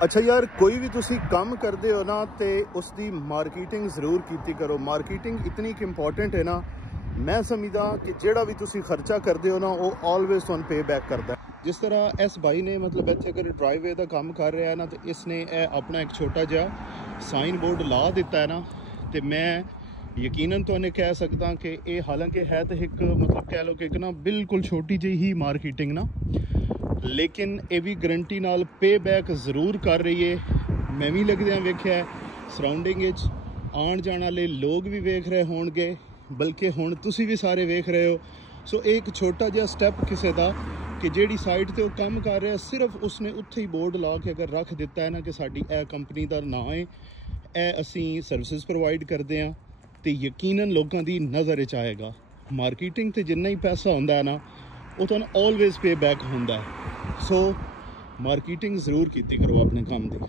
अच्छा यार, कोई भी तुसी काम करते हो ना तो उसकी मार्केटिंग जरूर की करो। मार्केटिंग इतनी इंपॉर्टेंट है ना, मैं समझदा कि जेड़ा भी तुसी खर्चा करते हो ना वो ऑलवेज तुहानू पे बैक करता है। जिस तरह इस भाई ने मतलब इत्थे अगर ड्राइवे का काम कर रहा है ना, तो इसने अपना एक छोटा जिहा साइन बोर्ड ला दिता है ना, तो मैं यकीनन तुहानू कह सकता कि ये हालांकि है तो एक मतलब कह लो कि एक ना बिल्कुल छोटी जी ही मार्केटिंग ना, लेकिन ये भी गरंटी नाल पे बैक जरूर कर रही है। मैं भी लगद्या वेख्या सराउंडिंग आन जाने वाले लोग भी वेख रहे होणगे, बल्कि हुण तुसी भी सारे वेख रहे हो। सो एक छोटा जिहा स्टैप किसी का कि जेड़ी साइट ते वो काम कर रहा, सिर्फ उसने उत्थे ही बोर्ड ला के अगर रख दिता है ना कि साडी ए कंपनी का नाम है, ए असी सर्विसेज प्रोवाइड करते हैं, तो यकीनन लोगों की नज़र च आएगा। मार्केटिंग ते जिन्ना ही पैसा होंदा है ना, वो तुहानू ऑलवेज पे बैक होंदा है। सो मार्केटिंग जरूर की करो अपने काम की।